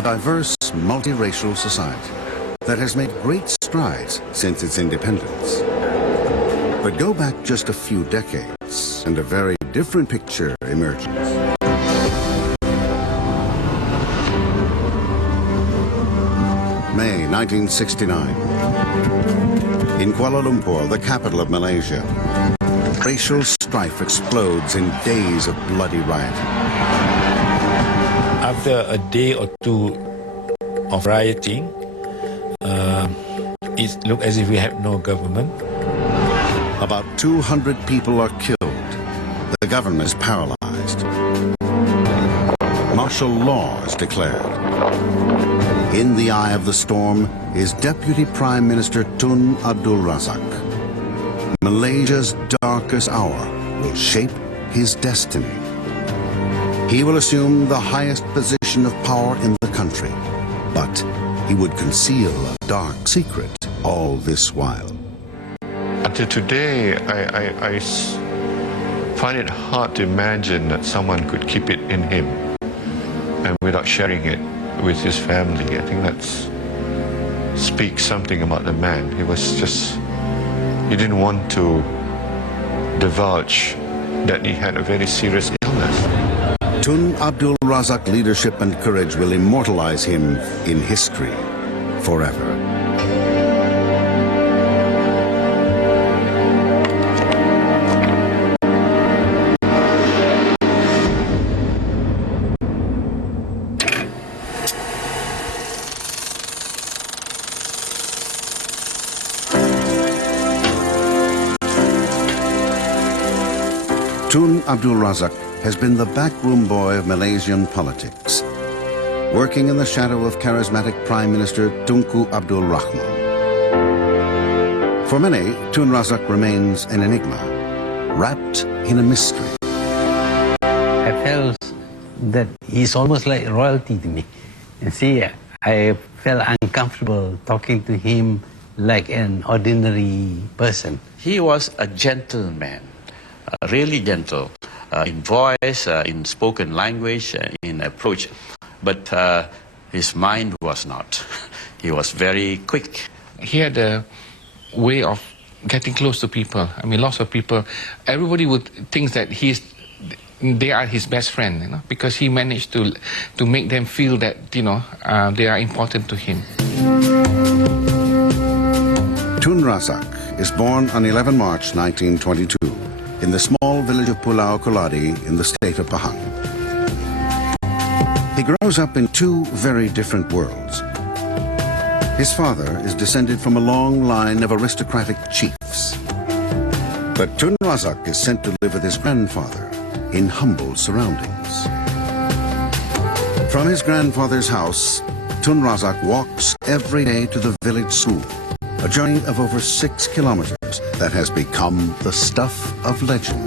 a diverse, multiracial society that has made great strides since its independence. But go back just a few decades, and a very different picture emerges. May 1969. In Kuala Lumpur, the capital of Malaysia, racial strife explodes in days of bloody riot. After a day or two of rioting, it looked as if we had no government. About 200 people are killed. The government is paralyzed. Martial law is declared. In the eye of the storm is Deputy Prime Minister Tun Abdul Razak. Malaysia's darkest hour will shape his destiny. He will assume the highest position of power in the country, but he would conceal a dark secret all this while. Until today, I find it hard to imagine that someone could keep it in him and without sharing it with his family. I think that speaks something about the man. He didn't want to divulge that he had a very serious illness. Tun Abdul Razak's leadership and courage will immortalize him in history forever. Tun Abdul Razak has been the backroom boy of Malaysian politics, working in the shadow of charismatic Prime Minister Tunku Abdul Rahman. For many, Tun Razak remains an enigma, wrapped in a mystery. I felt that he's almost like royalty to me. You see, I felt uncomfortable talking to him like an ordinary person. He was a gentleman. Really gentle in voice, in spoken language, in approach. But his mind was not. He was very quick. He had a way of getting close to people. I mean, lots of people, everybody would think that they are his best friend, you know, because he managed to make them feel that, you know, they are important to him. Tun Razak is born on 11 March 1922. In the small village of Pulau Koladi in the state of Pahang. He grows up in two very different worlds. His father is descended from a long line of aristocratic chiefs. But Tun Razak is sent to live with his grandfather in humble surroundings. From his grandfather's house, Tun Razak walks every day to the village school, a journey of over 6 kilometers that has become the stuff of legend.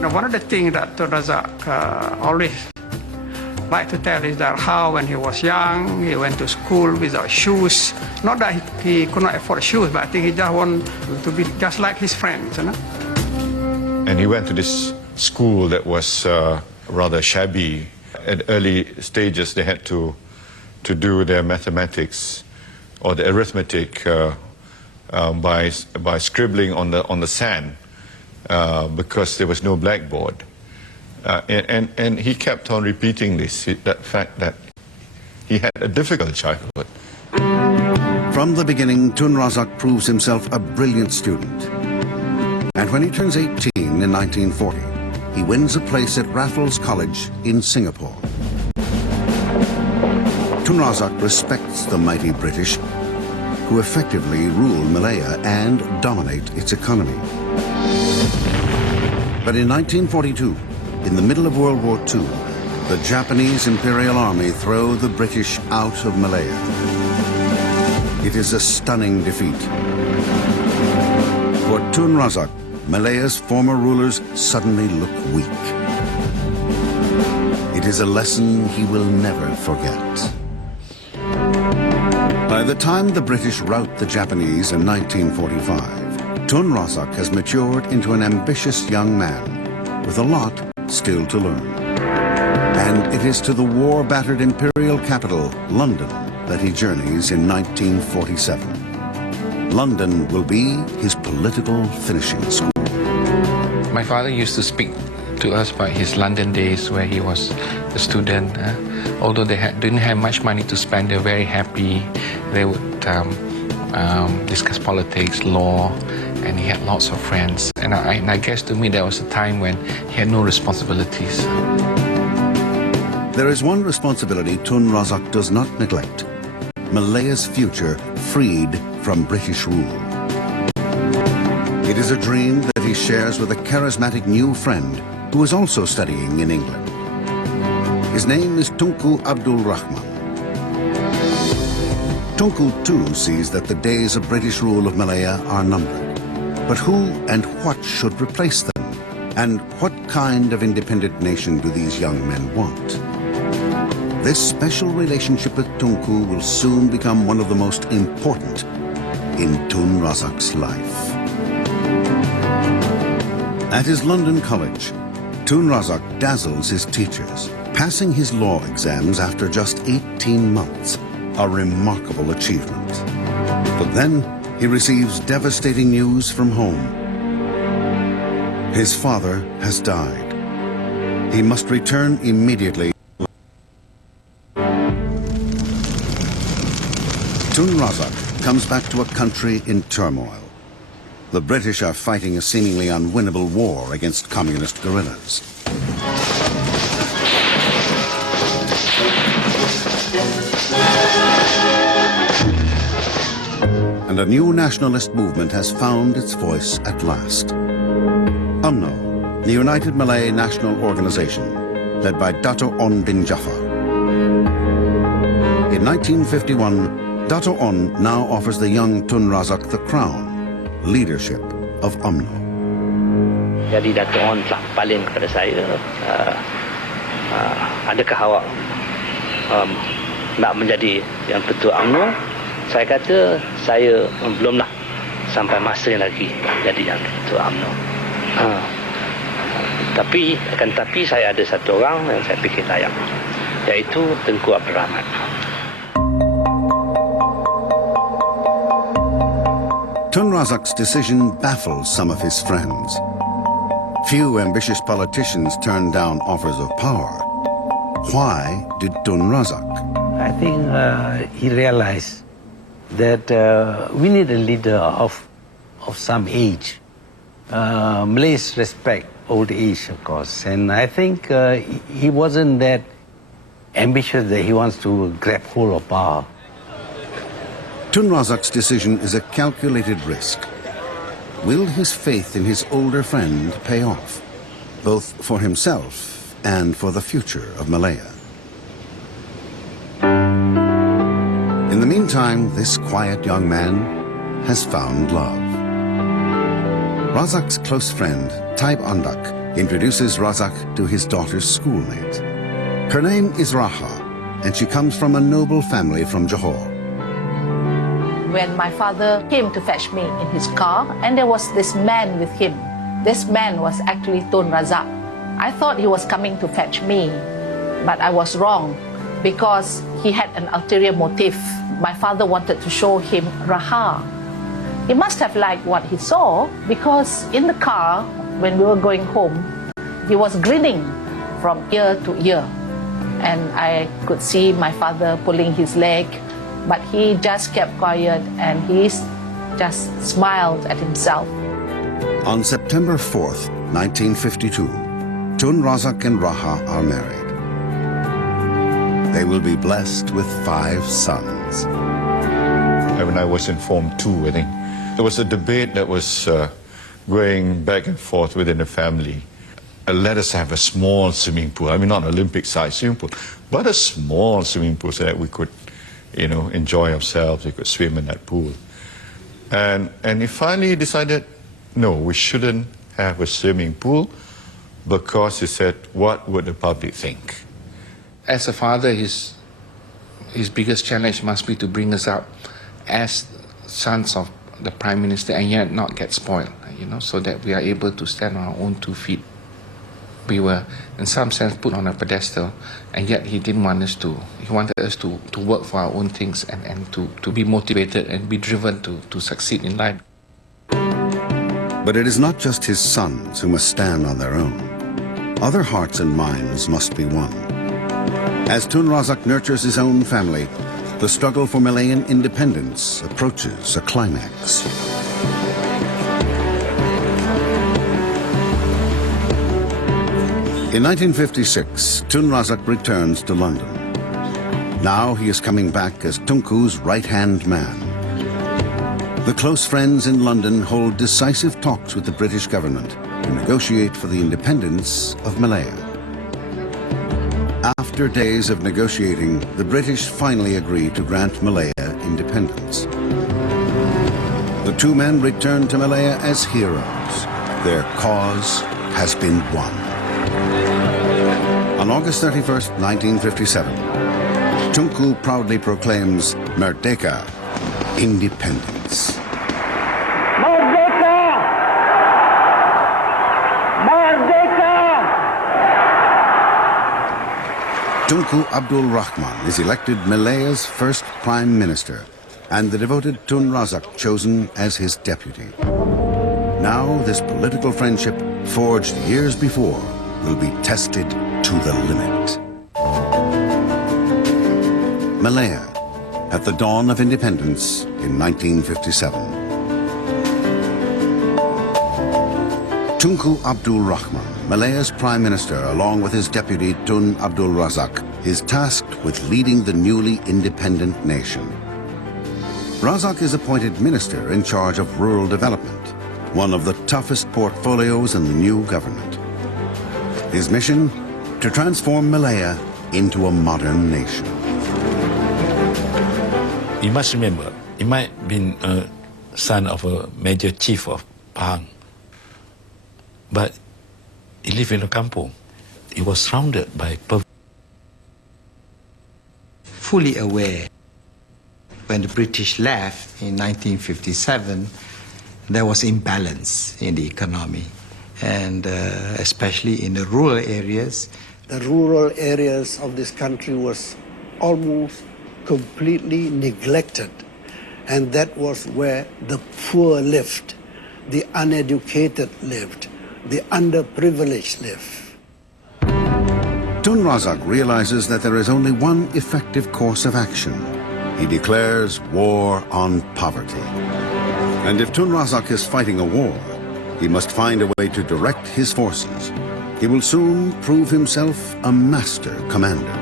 Now, one of the things that Tun Razak always liked to tell is that how when he was young, he went to school without shoes. Not that he could not afford shoes, but I think he just wanted to be just like his friends, you know? And he went to this school that was rather shabby. At early stages, they had to do their mathematics or the arithmetic by scribbling on the sand because there was no blackboard. And he kept on repeating that fact that he had a difficult childhood. From the beginning, Tun Razak proves himself a brilliant student. And when he turns 18 in 1940, he wins a place at Raffles College in Singapore. Tun Razak respects the mighty British, who effectively rule Malaya and dominate its economy. But in 1942, in the middle of World War II, the Japanese Imperial Army throw the British out of Malaya. It is a stunning defeat. For Tun Razak, Malaya's former rulers suddenly look weak. It is a lesson he will never forget. By the time the British rout the Japanese in 1945, Tun Razak has matured into an ambitious young man with a lot still to learn. And it is to the war-battered imperial capital, London, that he journeys in 1947. London will be his political finishing school. My father used to speak to us about his London days where he was a student. Although they didn't have much money to spend, they were very happy. They would discuss politics, law, and he had lots of friends. And I guess to me that was a time when he had no responsibilities. There is one responsibility Tun Razak does not neglect: Malaya's future freed from British rule. It is a dream that he shares with a charismatic new friend who is also studying in England. His name is Tun Abdul Razak. Tunku too sees that the days of British rule of Malaya are numbered. But who and what should replace them? And what kind of independent nation do these young men want? This special relationship with Tunku will soon become one of the most important in Tun Razak's life. At his London college, Tun Razak dazzles his teachers, passing his law exams after just 18 months. A remarkable achievement. But then he receives devastating news from home. His father has died. He must return immediately. Tun Razak comes back to a country in turmoil. The British are fighting a seemingly unwinnable war against communist guerrillas. And a new nationalist movement has found its voice at last. UMNO, the United Malay National Organization, led by Dato' On bin Jaafar. In 1951, Dato' On now offers the young Tun Razak the crown, leadership of UMNO. Jadi Dato' On telah paling kepada saya, adakah awak nak menjadi yang ketua UMNO? Saya kata saya belumlah sampai masa lagi jadi yang ketua UMNO. Tapi saya ada satu orang yang saya fikir layak, iaitu Tengku Abdul Razak. Tun Razak's decision baffles some of his friends. Few ambitious politicians turn down offers of power. Why did Tun Razak? I think he realized that we need a leader of some age. Malays respect old age, of course, and I think he wasn't that ambitious that he wants to grab hold of power. Tun Razak's decision is a calculated risk. Will his faith in his older friend pay off, both for himself and for the future of Malaya? In the meantime, this quiet young man has found love. Razak's close friend, Taib Andak, introduces Razak to his daughter's schoolmate. Her name is Raha, and she comes from a noble family from Johor. When my father came to fetch me in his car, and there was this man with him. This man was actually Tun Razak. I thought he was coming to fetch me, but I was wrong because he had an ulterior motive. My father wanted to show him Raha. He must have liked what he saw because in the car, when we were going home, he was grinning from ear to ear. And I could see my father pulling his leg, but he just kept quiet and he just smiled at himself. On September 4th, 1952, Tun Razak and Raha are married. They will be blessed with 5 sons. When I was informed too, I think there was a debate that was going back and forth within the family. Let us have a small swimming pool. I mean, not an Olympic-sized swimming pool, but a small swimming pool so that we could, enjoy ourselves. We could swim in that pool. And he finally decided, no, we shouldn't have a swimming pool because he said, what would the public think? As a father, his biggest challenge must be to bring us up as sons of the Prime Minister and yet not get spoiled, so that we are able to stand on our own 2 feet. We were, in some sense, put on a pedestal, and yet he didn't want us to. He wanted us to work for our own things and to be motivated and be driven to succeed in life. But it is not just his sons who must stand on their own. Other hearts and minds must be won. As Tun Razak nurtures his own family, the struggle for Malayan independence approaches a climax. In 1956, Tun Razak returns to London. Now he is coming back as Tunku's right-hand man. The close friends in London hold decisive talks with the British government to negotiate for the independence of Malaya. After days of negotiating, the British finally agree to grant Malaya independence. The two men return to Malaya as heroes. Their cause has been won. On August 31st, 1957, Tunku proudly proclaims Merdeka, independence. Merdeka! Merdeka! Tunku Abdul Rahman is elected Malaya's first Prime Minister and the devoted Tun Razak chosen as his deputy. Now this political friendship, forged years before, will be tested to the limit. Malaya, at the dawn of independence in 1957. Tunku Abdul Rahman, Malaya's Prime Minister, along with his deputy Tun Abdul Razak, is tasked with leading the newly independent nation. Razak is appointed minister in charge of rural development, one of the toughest portfolios in the new government. His mission? To transform Malaya into a modern nation. You must remember, he might have been a son of a major chief of Pahang, but he lived in a kampung. He was surrounded by fully aware when the British left in 1957, there was imbalance in the economy, and especially in the rural areas. The rural areas of this country was almost completely neglected, and that was where the poor lived, the uneducated lived, the underprivileged lived. Tun Razak realizes that there is only one effective course of action. He declares war on poverty. And if Tun Razak is fighting a war, he must find a way to direct his forces. He will soon prove himself a master commander.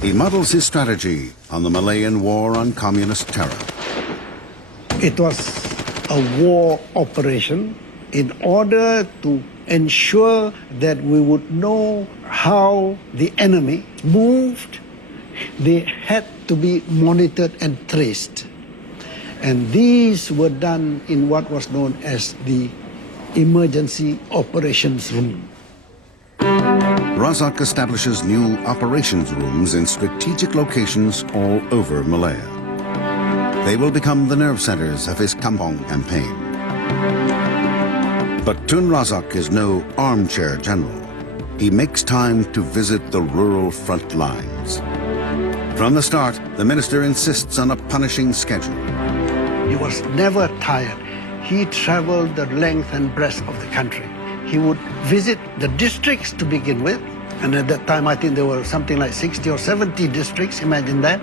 He models his strategy on the Malayan War on Communist Terror. It was a war operation in order to ensure that we would know how the enemy moved. They had to be monitored and traced. And these were done in what was known as the Emergency Operations Room. Razak establishes new operations rooms in strategic locations all over Malaya. They will become the nerve centers of his Kampong campaign. But Tun Razak is no armchair general. He makes time to visit the rural front lines. From the start, the minister insists on a punishing schedule. He was never tired. He traveled the length and breadth of the country. He would visit the districts to begin with, and at that time I think there were something like 60 or 70 districts, imagine that,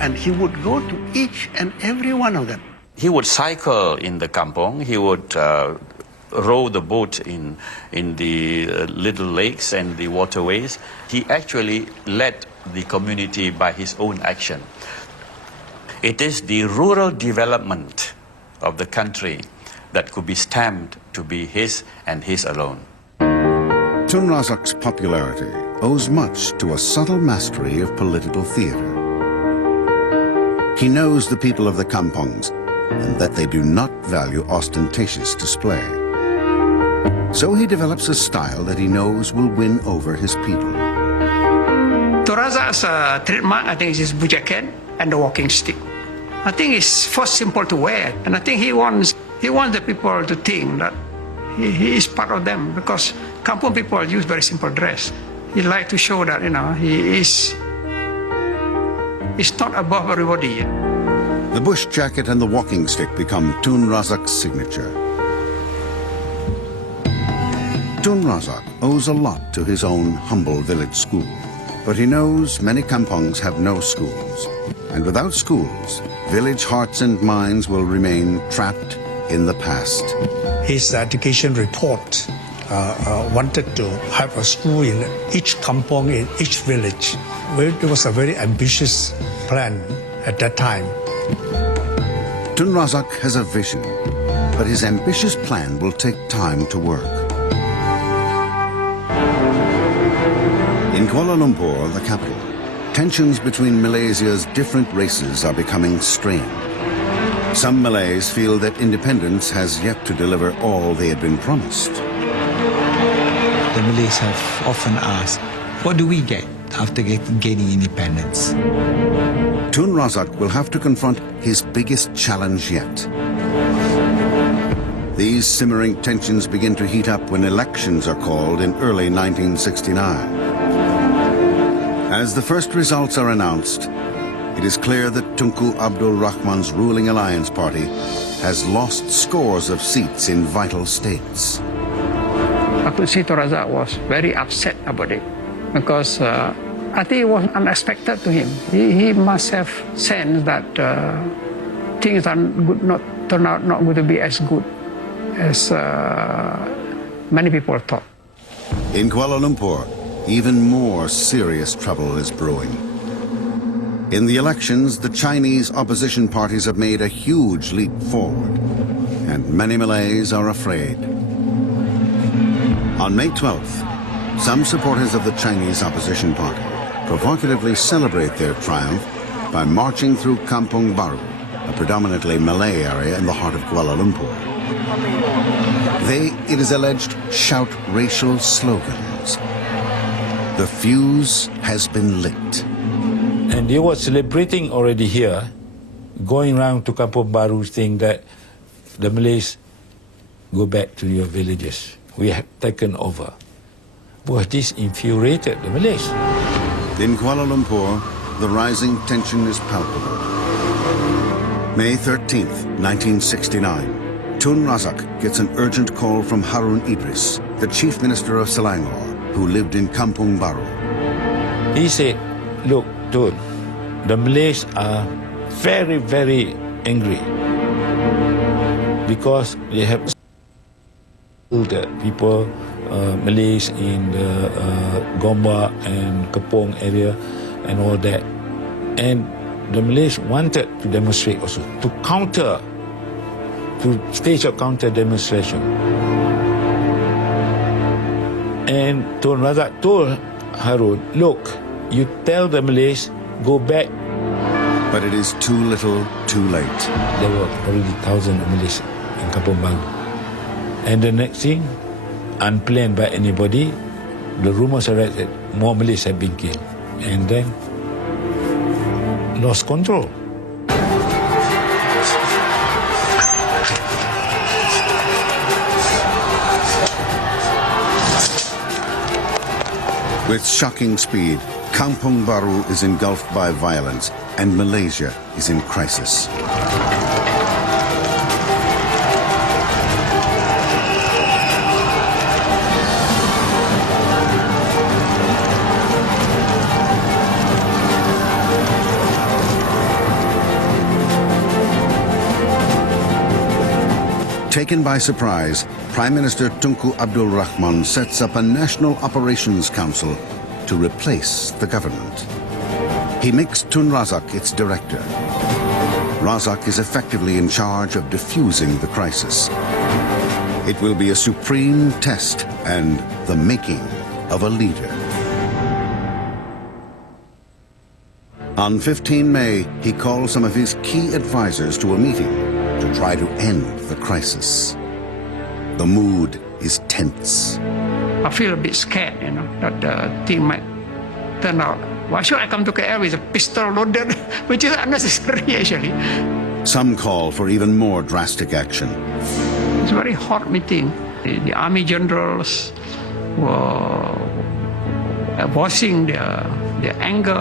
and he would go to each and every one of them. He would cycle in the kampong, he would row the boat in the little lakes and the waterways. He actually led the community by his own action. It is the rural development of the country that could be stamped to be his and his alone. Tun Razak's popularity owes much to a subtle mastery of political theater. He knows the people of the kampongs and that they do not value ostentatious display. So he develops a style that he knows will win over his people. Tun Razak's trademark, I think, is his blue jacket and the walking stick. I think it's first simple to wear, and I think he wants the people to think that he is part of them, because kampung people use very simple dress. He like to show that he is not above everybody. The bush jacket and the walking stick become Tun Razak's signature. Tun Razak owes a lot to his own humble village school, but he knows many kampongs have no schools, and without schools, village hearts and minds will remain trapped in the past. His education report wanted to have a school in each kampong, in each village. It was a very ambitious plan at that time. Tun Razak has a vision, but his ambitious plan will take time to work. In Kuala Lumpur, the capital, tensions between Malaysia's different races are becoming strained. Some Malays feel that independence has yet to deliver all they had been promised. The Malays have often asked, what do we get after gaining independence? Tun Razak will have to confront his biggest challenge yet. These simmering tensions begin to heat up when elections are called in early 1969. As the first results are announced, it is clear that Tunku Abdul Rahman's ruling alliance party has lost scores of seats in vital states. I could see Tun Razak was very upset about it, because I think it was unexpected to him. He must have sensed that things are turn out not going to be as good as many people thought. In Kuala Lumpur, even more serious trouble is brewing. In the elections, the Chinese opposition parties have made a huge leap forward, and many Malays are afraid. On May 12th, some supporters of the Chinese opposition party provocatively celebrate their triumph by marching through Kampung Baru, a predominantly Malay area in the heart of Kuala Lumpur. They, it is alleged, shout racial slogans. The fuse has been lit. And they were celebrating already here, going around to Kampung Baru saying that the Malays go back to your villages. We have taken over. Boy, this infuriated the Malays. In Kuala Lumpur, the rising tension is palpable. May 13th, 1969, Tun Razak gets an urgent call from Harun Idris, the chief minister of Selangor, who lived in Kampung Baru. He said, look, Tun, the Malays are very, very angry because they have that people, Malays in the Gombak and Kepong area and all that. And the Malays wanted to demonstrate also, to stage a counter demonstration. And Tun Razak told Harun, look, you tell the Malays, go back. But it is too little, too late. There were already thousands of Malays in Kampung Baru. And the next thing, unplanned by anybody, the rumors are that more Malays have been killed. And then, lost control. With shocking speed, Kampung Baru is engulfed by violence, and Malaysia is in crisis. Taken by surprise, Prime Minister Tunku Abdul Rahman sets up a National Operations Council to replace the government. He makes Tun Razak its director. Razak is effectively in charge of diffusing the crisis. It will be a supreme test and the making of a leader. On 15 May, he calls some of his key advisors to a meeting to try to end the crisis. The mood is tense. I feel a bit scared, that the thing might turn out. Why should I come to KL with a pistol loaded, which is unnecessary actually. Some call for even more drastic action. It's a very hot meeting. The army generals were voicing their anger.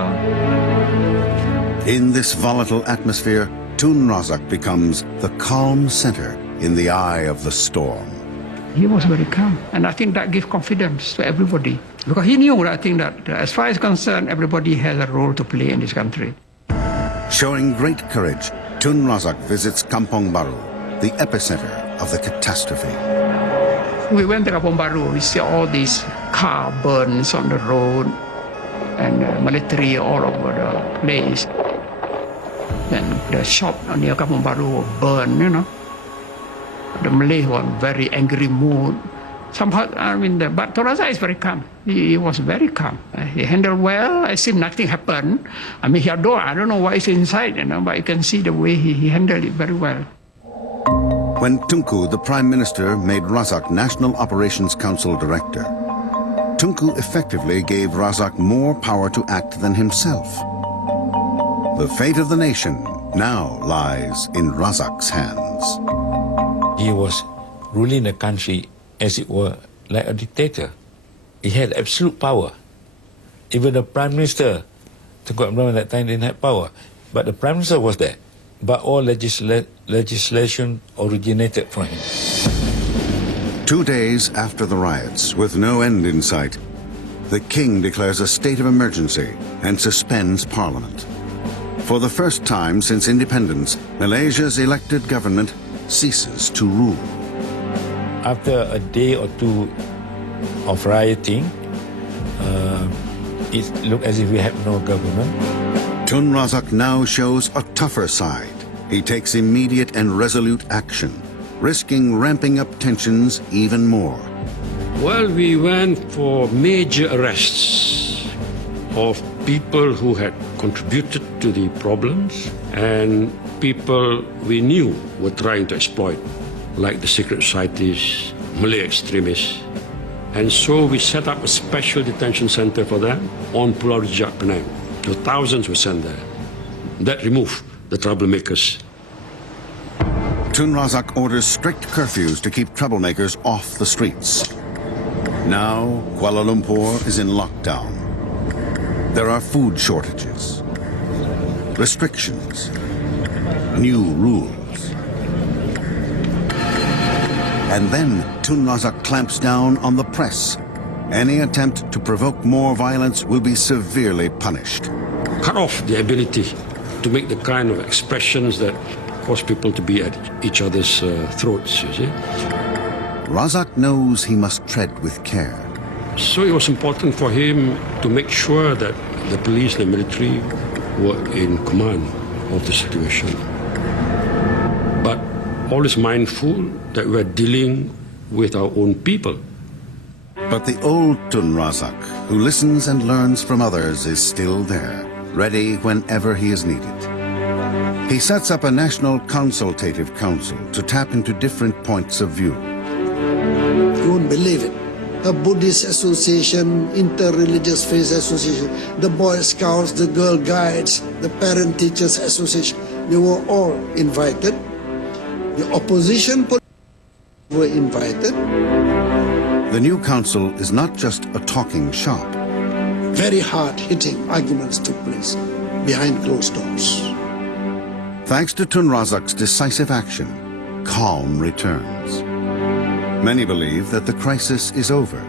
In this volatile atmosphere, Tun Razak becomes the calm center in the eye of the storm. He was very calm, and I think that gives confidence to everybody. Because he knew, I think, that as far as concerned, everybody has a role to play in this country. Showing great courage, Tun Razak visits Kampong Baru, the epicenter of the catastrophe. We went to Kampong Baru, we see all these car burns on the road and military all over the place. And the shop near Kampong Baru were burned, you know. The Malay were in very angry mood. Somehow, but Tun Razak is very calm. He was very calm. He handled well. I see nothing happened. I don't know what is inside, you know, but you can see the way he handled it very well. When Tunku, the Prime Minister, made Razak National Operations Council Director, Tunku effectively gave Razak more power to act than himself. The fate of the nation now lies in Razak's hands. He was ruling the country as it were like a dictator. He had absolute power. Even the Prime Minister, Tun Abdul Razak at that time didn't have power. But the Prime Minister was there. But all legislation originated from him. 2 days after the riots, with no end in sight, the king declares a state of emergency and suspends parliament. For the first time since independence, Malaysia's elected government ceases to rule. After a day or two of rioting, it looked as if we had no government. Tun Razak now shows a tougher side. He takes immediate and resolute action, risking ramping up tensions even more. Well, we went for major arrests of people who had contributed to the problems and people we knew were trying to exploit, like the secret societies, Malay extremists. And so we set up a special detention center for them on Pulau Rejak, Penang. So thousands were sent there. That removed the troublemakers. Tun Razak orders strict curfews to keep troublemakers off the streets. Now, Kuala Lumpur is in lockdown. There are food shortages, restrictions, new rules. And then Tun Razak clamps down on the press. Any attempt to provoke more violence will be severely punished. Cut off the ability to make the kind of expressions that cause people to be at each other's throats, you see. Razak knows he must tread with care. So it was important for him to make sure that the police and the military were in command of the situation. But always mindful that we're dealing with our own people. But the old Tun Razak, who listens and learns from others, is still there, ready whenever he is needed. He sets up a national consultative council to tap into different points of view. You won't believe it. A Buddhist association, inter-religious faith association, the Boy Scouts, the Girl Guides, the Parent Teachers Association, they were all invited. The opposition were invited. The new council is not just a talking shop. Very hard-hitting arguments took place behind closed doors. Thanks to Tun Razak's decisive action, calm returns. Many believe that the crisis is over.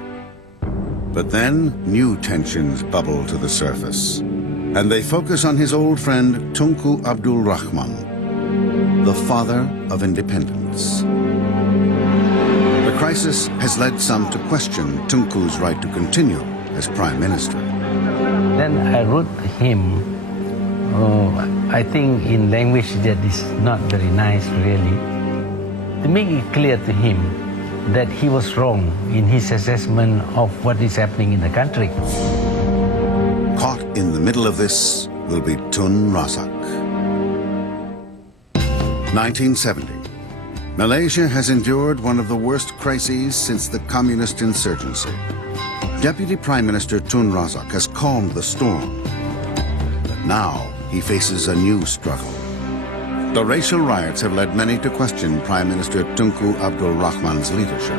But then new tensions bubble to the surface, and they focus on his old friend Tunku Abdul Rahman, the father of independence. The crisis has led some to question Tunku's right to continue as Prime Minister. Then I wrote to him, I think in language that is not very nice really, to make it clear to him that he was wrong in his assessment of what is happening in the country. Caught in the middle of this will be Tun Razak. 1970. Malaysia has endured one of the worst crises since the communist insurgency. Deputy Prime Minister Tun Razak has calmed the storm. But now he faces a new struggle. The racial riots have led many to question Prime Minister Tunku Abdul Rahman's leadership.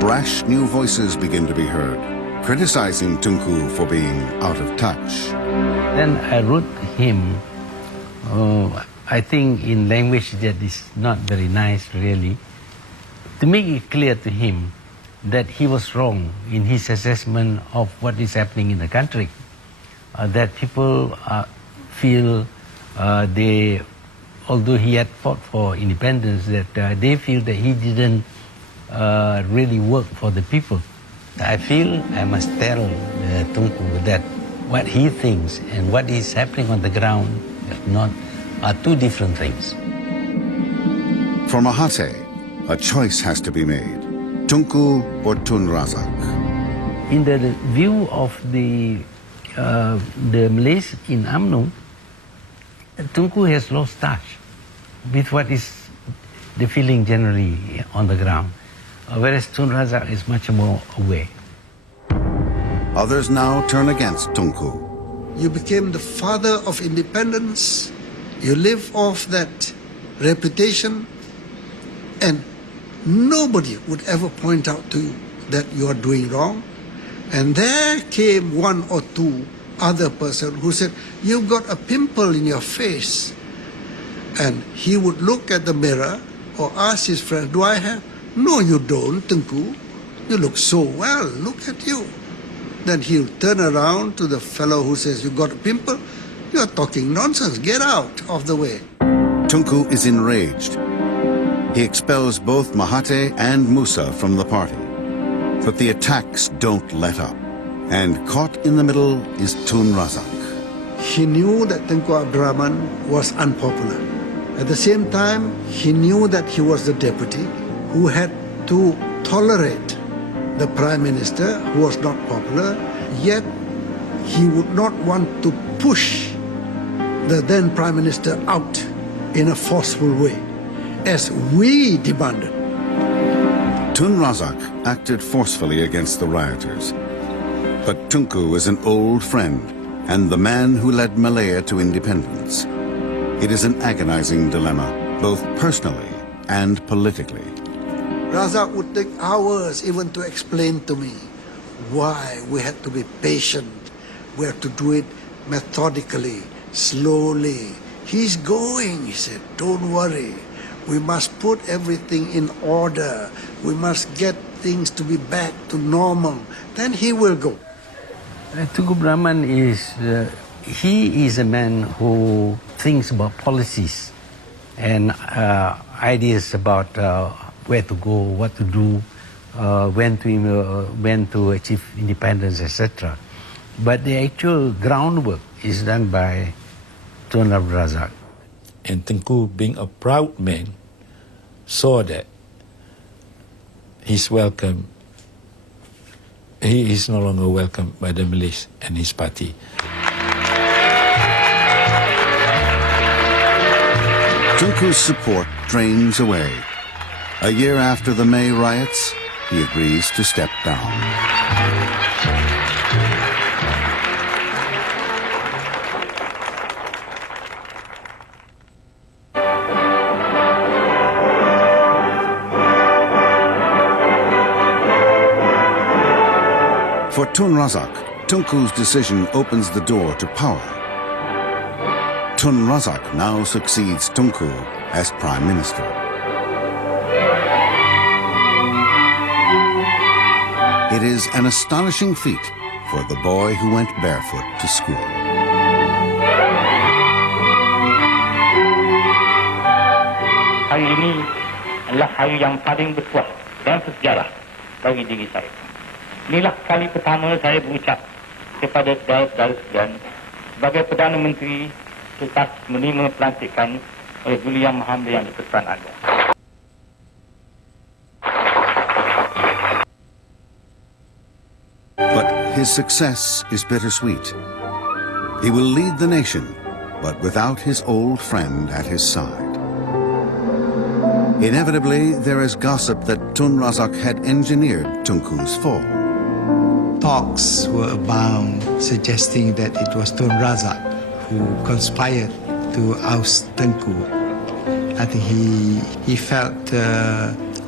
Brash new voices begin to be heard, criticizing Tunku for being out of touch. Then I wrote to him, I think in language that is not very nice really, to make it clear to him that he was wrong in his assessment of what is happening in the country. That people feel although he had fought for independence, that they feel that he didn't really work for the people. I feel I must tell Tunku that what he thinks and what is happening on the ground are two different things. For Mahathir, a choice has to be made. Tunku or Tun Razak. In the view of the Malays in UMNO, Tunku has lost touch with what is the feeling generally on the ground, whereas Tun Razak is much more aware. Others now turn against Tunku. You became the father of independence. You live off that reputation, and nobody would ever point out to you that you are doing wrong. And there came one or two other person who said, you've got a pimple in your face. And he would look at the mirror or ask his friend, do I have? No, you don't, Tunku. You look so well, look at you. Then he'll turn around to the fellow who says, you got a pimple? You're talking nonsense, get out of the way. Tunku is enraged. He expels both Mahathir and Musa from the party. But the attacks don't let up. And caught in the middle is Tun Razak. He knew that Tunku Abdul Rahman was unpopular. At the same time, he knew that he was the deputy who had to tolerate the prime minister who was not popular, yet he would not want to push the then prime minister out in a forceful way, as we demanded. Tun Razak acted forcefully against the rioters. But Tunku is an old friend and the man who led Malaya to independence. It is an agonizing dilemma, both personally and politically. Razak would take hours even to explain to me why we had to be patient. We had to do it methodically, slowly. He's going, he said, don't worry. We must put everything in order. We must get things to be back to normal. Then he will go. Tunku Brahman he is a man who thinks about policies and ideas about where to go, what to do, when to achieve independence, etc. But the actual groundwork is done by Tun Abdul Razak. And Tunku, being a proud man, saw that he's welcome. He is no longer welcome by the Malays and his party. Tunku's support drains away. A year after the May riots, he agrees to step down. For Tun Razak, Tunku's decision opens the door to power. Tun Razak now succeeds Tunku as Prime Minister. It is an astonishing feat for the boy who went barefoot to school. Hari ini adalah hari yang paling bertuah dalam sejarah bagi diri saya. Inilah kali pertama saya berucap kepada saudara-saudara sekalian sebagai Perdana Menteri lepas menerima pelantikan oleh Beliau Yang Maha Mulia Tuan Agong. But his success is bittersweet. He will lead the nation, but without his old friend at his side. Inevitably, there is gossip that Tun Razak had engineered Tunku's fall. Talks were abound suggesting that it was Tun Razak who conspired to oust Tunku I think he felt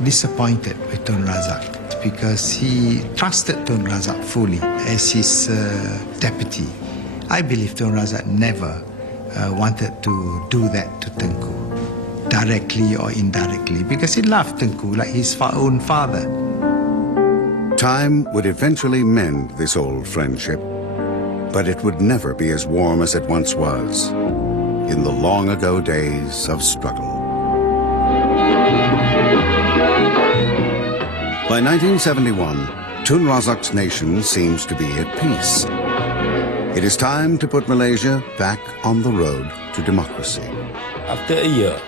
disappointed with Tun Razak because he trusted Tun Razak fully as his deputy. I believe Tun Razak never wanted to do that to Tengku, directly or indirectly, because he loved Tengku like his own father. Time would eventually mend this old friendship, but it would never be as warm as it once was in the long ago days of struggle. By 1971, Tun Razak's nation seems to be at peace. It is time to put Malaysia back on the road to democracy. After a year,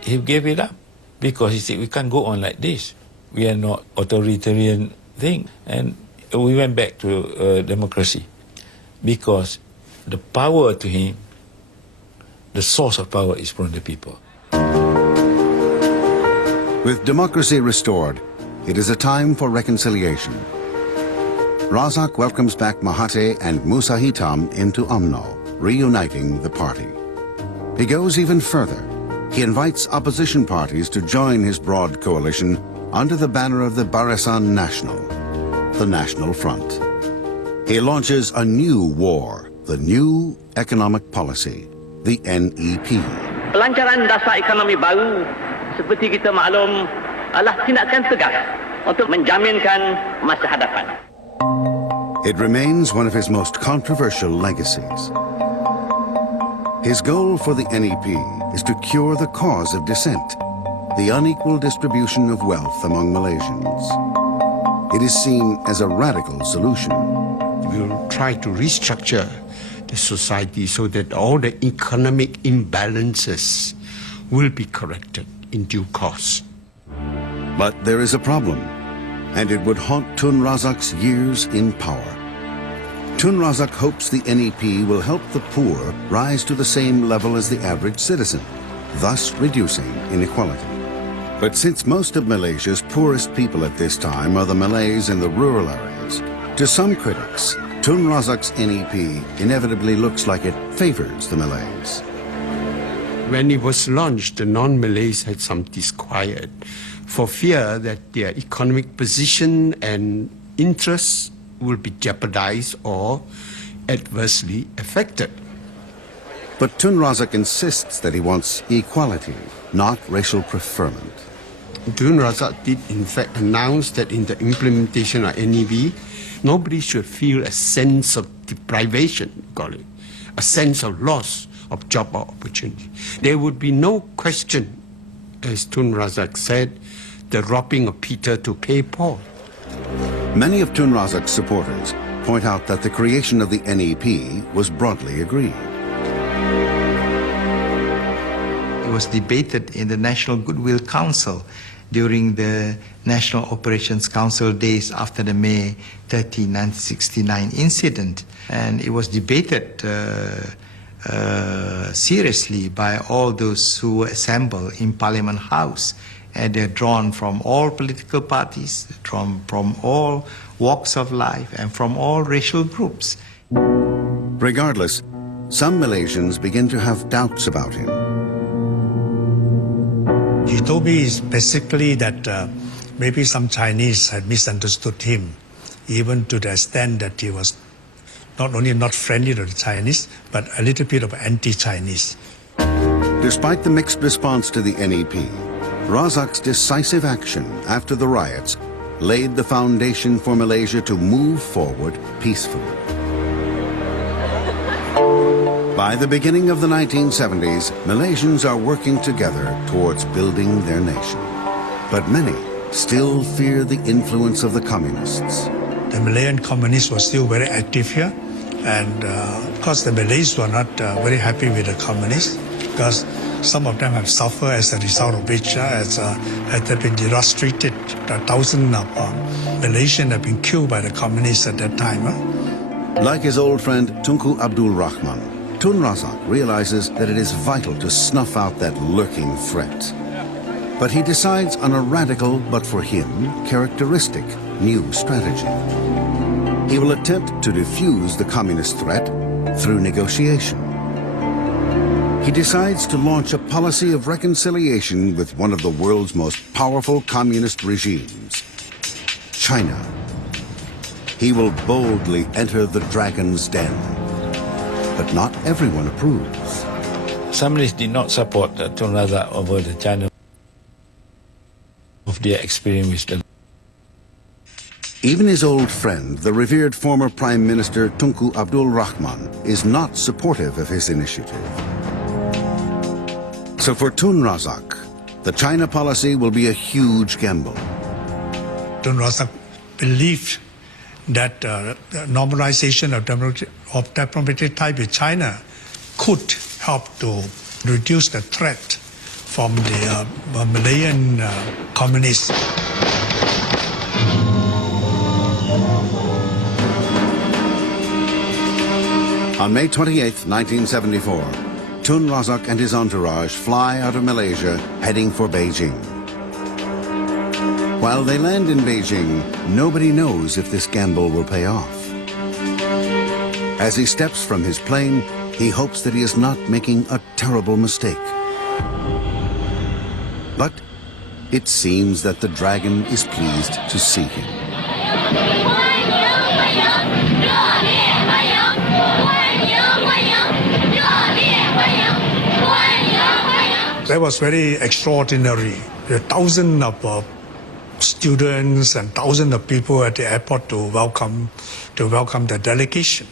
he gave it up because he said, we can't go on like this. We are not authoritarian thing. And we went back to democracy because the power to him, the source of power is from the people. With democracy restored, it is a time for reconciliation. Razak welcomes back Mahathir and Musa Hitam into UMNO, reuniting the party. He goes even further. He invites opposition parties to join his broad coalition under the banner of the Barisan Nasional, the National Front. He launches a new war, the new economic policy, the NEP. Pelancaran dasar ekonomi baru seperti kita maklum adalah tindakan tegas untuk menjaminkan masa hadapan. It remains one of his most controversial legacies. His goal for the NEP is to cure the cause of dissent, the unequal distribution of wealth among Malaysians. It is seen as a radical solution. We'll try to restructure the society so that all the economic imbalances will be corrected in due course. But there is a problem, and it would haunt Tun Razak's years in power. Tun Razak hopes the NEP will help the poor rise to the same level as the average citizen, thus reducing inequality. But since most of Malaysia's poorest people at this time are the Malays in the rural areas, to some critics, Tun Razak's NEP inevitably looks like it favors the Malays. When it was launched, the non-Malays had some disquiet for fear that their economic position and interests will be jeopardized or adversely affected. But Tun Razak insists that he wants equality, not racial preferment. Tun Razak did in fact announce that in the implementation of NEP, nobody should feel a sense of deprivation, call it, a sense of loss of job opportunity. There would be no question, as Tun Razak said, the robbing of Peter to pay Paul. Many of Tun Razak's supporters point out that the creation of the NEP was broadly agreed. It was debated in the National Goodwill Council during the National Operations Council days after the May 30, 1969 incident. And it was debated seriously by all those who were assembled in Parliament House. And they're drawn from all political parties, from all walks of life, and from all racial groups. Regardless, some Malaysians begin to have doubts about him. He told me basically that maybe some Chinese had misunderstood him, even to the extent that he was not only not friendly to the Chinese, but a little bit of anti-Chinese. Despite the mixed response to the NEP, Razak's decisive action after the riots laid the foundation for Malaysia to move forward peacefully. By the beginning of the 1970s, Malaysians are working together towards building their nation. But many still fear the influence of the communists. The Malayan communists were still very active here, and of course the Malays were not very happy with the communists, because some of them have suffered as a result of which, as have been illustrated, thousands of Malaysians have been killed by the communists at that time. Like his old friend Tunku Abdul Rahman, Tun Razak realizes that it is vital to snuff out that lurking threat. But he decides on a radical, but for him, characteristic, new strategy. He will attempt to defuse the communist threat through negotiation. he decides to launch a policy of reconciliation with one of the world's most powerful communist regimes, China. He will boldly enter the dragon's den, but not everyone approves. Some Malays did not support Tun Razak over the China of their experience with the. Even his old friend, the revered former Prime Minister Tun Abdul Razak, is not supportive of his initiative. So for Tun Razak, the China policy will be a huge gamble. Tun Razak believed that normalization of diplomatic ties with China could help to reduce the threat from the Malayan communists. On May 28, 1974, Tun Razak and his entourage fly out of Malaysia, heading for Beijing. While they land in Beijing, nobody knows if this gamble will pay off. As he steps from his plane, he hopes that he is not making a terrible mistake. But it seems that the dragon is pleased to see him. That was very extraordinary. There were thousands of students and thousands of people at the airport to welcome the delegation.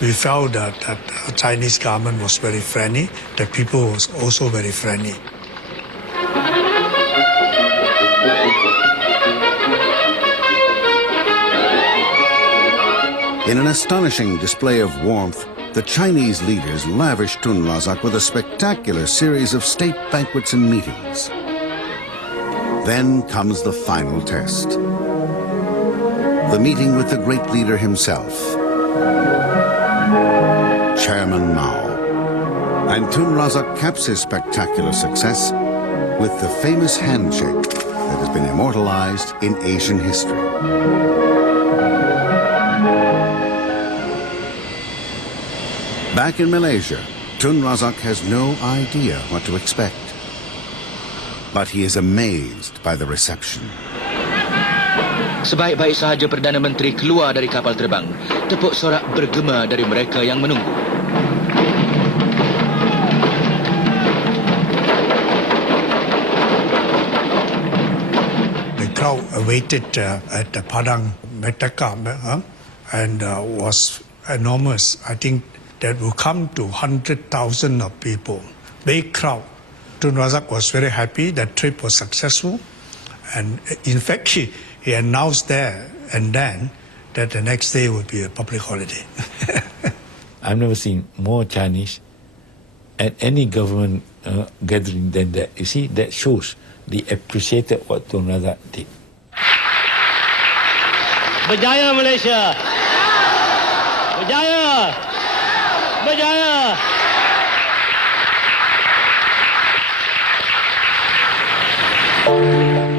We felt that the Chinese government was very friendly. The people was also very friendly. In an astonishing display of warmth, the Chinese leaders lavished Tun Razak with a spectacular series of state banquets and meetings. Then comes the final test. The meeting with the great leader himself, Chairman Mao. And Tun Razak caps his spectacular success with the famous handshake that has been immortalized in Asian history. Back in Malaysia, Tun Razak has no idea what to expect. But he is amazed by the reception. Sebaik-baik sahaja Perdana Menteri keluar dari kapal terbang, tepuk sorak bergema dari mereka yang menunggu. The crowd awaited at the Padang Metaka and was enormous. I think that will come to 100,000 of people. Big crowd. Tun Razak was very happy that trip was successful. And in fact, he announced there and then that the next day would be a public holiday. I've never seen more Chinese at any government gathering than that. You see, that shows they appreciated what Tun Razak did. Berjaya Malaysia! Berjaya! Berjaya!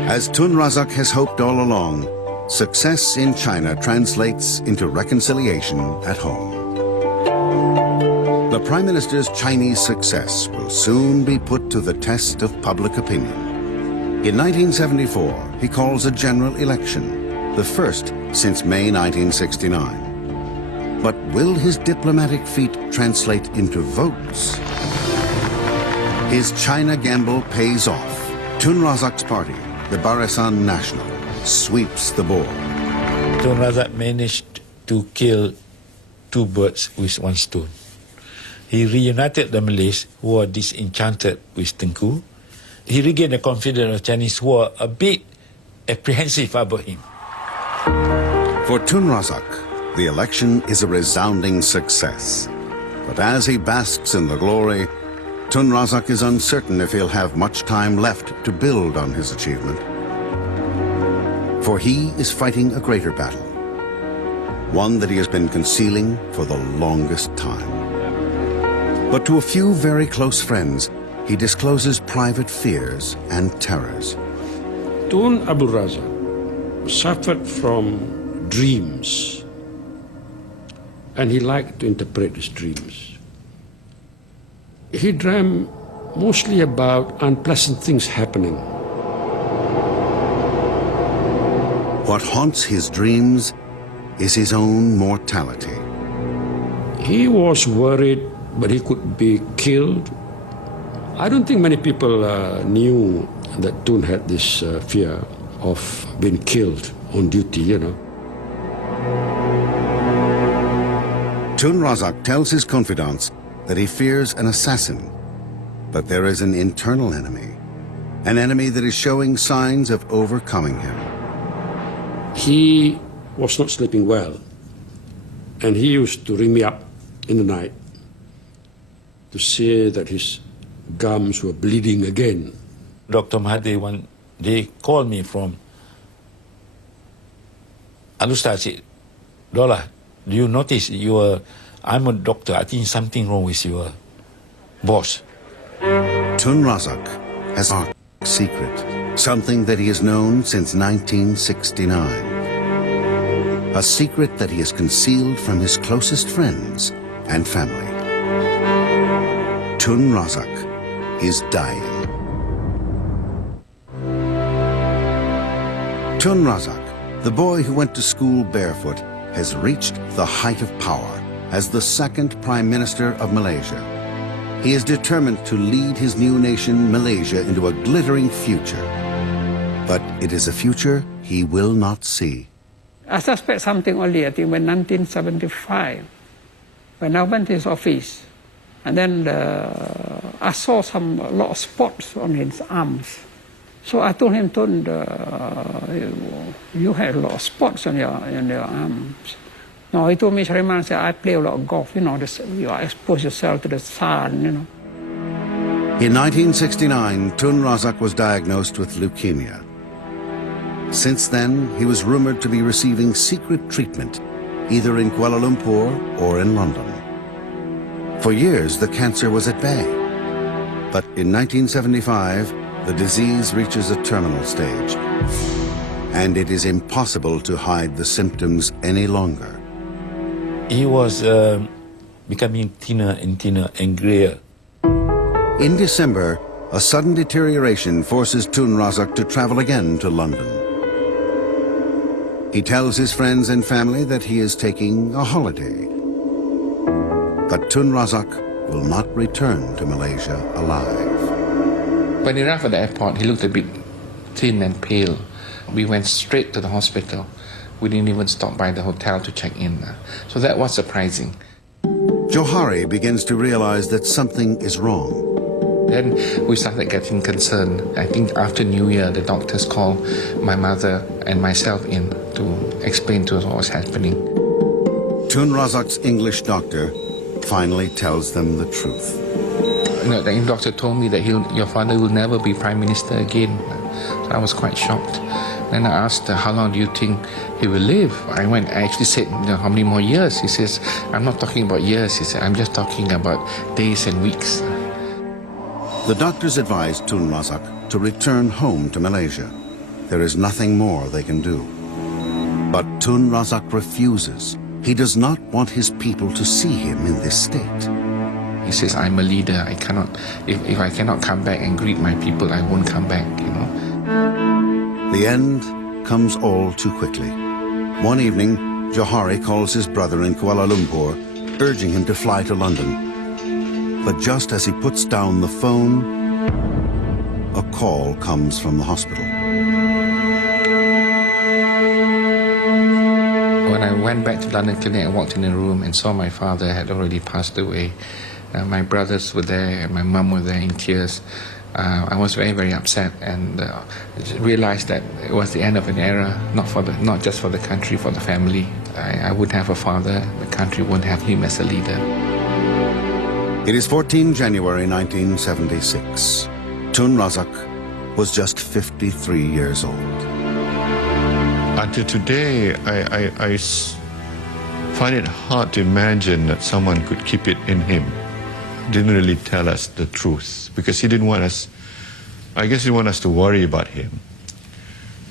As Tun Razak has hoped all along, success in China translates into reconciliation at home. The Prime Minister's Chinese success will soon be put to the test of public opinion. In 1974, he calls a general election, the first since May 1969. But will his diplomatic feat translate into votes? His China gamble pays off. Tun Razak's party, the Barisan National, sweeps the board. Tun Razak managed to kill two birds with one stone. He reunited the Malays who were disenchanted with Tengku. He regained the confidence of Chinese who were a bit apprehensive about him. For Tun Razak, the election is a resounding success. But as he basks in the glory, Tun Razak is uncertain if he'll have much time left to build on his achievement. For he is fighting a greater battle, one that he has been concealing for the longest time. But to a few very close friends, he discloses private fears and terrors. Tun Abdul Razak suffered from dreams, and he liked to interpret his dreams. He dreamt mostly about unpleasant things happening. What haunts his dreams is his own mortality. He was worried, but he could be killed. I don't think many people knew that Tun had this fear of being killed on duty, you know. Tun Razak tells his confidants that he fears an assassin, but there is an internal enemy that is showing signs of overcoming him. He was not sleeping well, and he used to ring me up in the night to say that his gums were bleeding again. Dr. Mahathir, one day called me from Alustar, said, Dola, do you notice I'm a doctor, I think something wrong with your boss. Tun Razak has a secret, something that he has known since 1969. A secret that he has concealed from his closest friends and family. Tun Razak is dying. Tun Razak, the boy who went to school barefoot, has reached the height of power as the second Prime Minister of Malaysia. He is determined to lead his new nation, Malaysia, into a glittering future. But it is a future he will not see. I suspect something only, I think, when 1975, when I went to his office, and then I saw a lot of spots on his arms. So I told him, Tun, you had a lot of spots on your arms. No, he told me, Shariman, said, I play a lot of golf, you know, you expose yourself to the sun, you know. In 1969, Tun Razak was diagnosed with leukemia. Since then, he was rumored to be receiving secret treatment, either in Kuala Lumpur or in London. For years, the cancer was at bay. But in 1975, the disease reaches a terminal stage, and it is impossible to hide the symptoms any longer. He was becoming thinner and thinner and grayer. In December, a sudden deterioration forces Tun Razak to travel again to London. He tells his friends and family that he is taking a holiday. But Tun Razak will not return to Malaysia alive. When he arrived at the airport, he looked a bit thin and pale. We went straight to the hospital. We didn't even stop by the hotel to check in. So that was surprising. Johari begins to realize that something is wrong. Then we started getting concerned. I think after New Year, the doctors called my mother and myself in to explain to us what was happening. Tun Razak's English doctor finally tells them the truth. You know, the doctor told me that your father will never be Prime Minister again. So I was quite shocked. Then I asked, how long do you think he will live? I actually said, how many more years? He says, I'm not talking about years. He said, I'm just talking about days and weeks. The doctors advised Tun Razak to return home to Malaysia. There is nothing more they can do. But Tun Razak refuses. He does not want his people to see him in this state. He says, I'm a leader. I cannot, if I cannot come back and greet my people, I won't come back, you know. The end comes all too quickly. One evening, Johari calls his brother in Kuala Lumpur, urging him to fly to London. But just as he puts down the phone, a call comes from the hospital. When I went back to London Clinic, I walked in the room and saw my father had already passed away. My brothers were there and my mum were there in tears. I was very, very upset and realized that it was the end of an era, not just for the country, for the family. I would have a father, the country wouldn't have him as a leader. It is 14 January 1976. Tun Razak was just 53 years old. Until today, I find it hard to imagine that someone could keep it in him. Didn't really tell us the truth because he didn't want us, I guess he didn't want us to worry about him.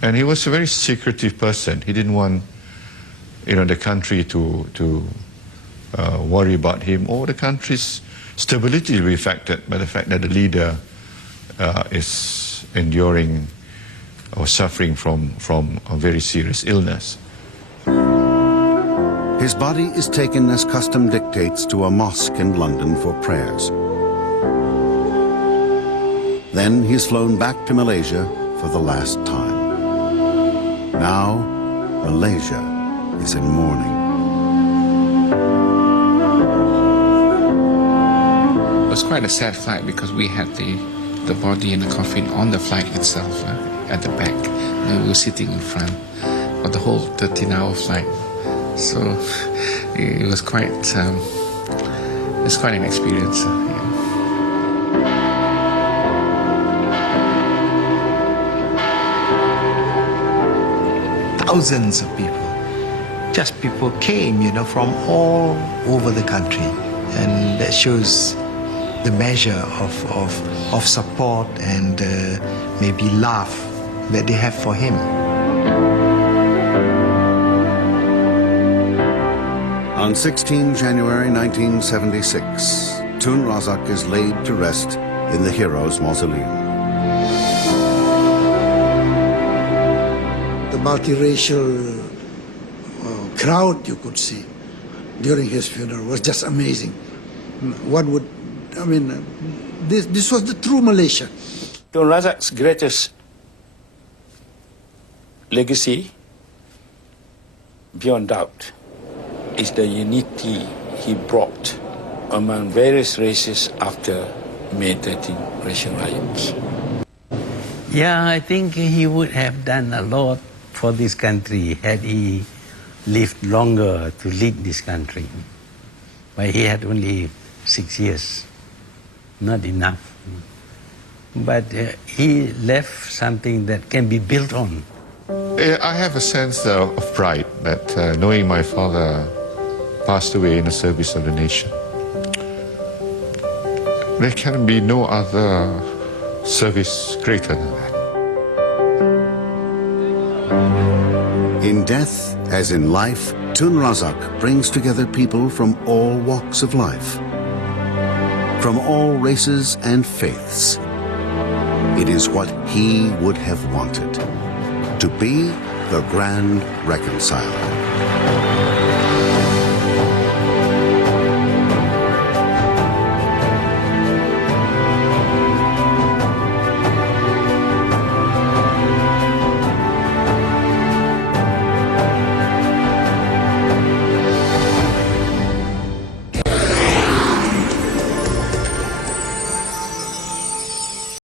And he was a very secretive person. He didn't want, the country to worry about him or the country's stability will be affected by the fact that the leader is enduring or suffering from a very serious illness. His body is taken as custom dictates to a mosque in London for prayers. Then he's flown back to Malaysia for the last time. Now, Malaysia is in mourning. It was quite a sad flight because we had the body and the coffin on the flight itself at the back. And we were sitting in front of the whole 13-hour flight. So it was quite an experience. Thousands of people came, from all over the country, and that shows the measure of support and maybe love that they have for him. On 16 January 1976, Tun Razak is laid to rest in the Heroes' Mausoleum. The multiracial crowd you could see during his funeral was just amazing. This was the true Malaysia. Tun Razak's greatest legacy, beyond doubt, is the unity he brought among various races after May 13 racial riots. Yeah, I think he would have done a lot for this country had he lived longer to lead this country. But he had only 6 years, not enough. But he left something that can be built on. I have a sense of pride that knowing my father passed away in the service of the nation. There can be no other service greater than that. In death, as in life, Tun Razak brings together people from all walks of life, from all races and faiths. It is what he would have wanted, to be the grand reconciler.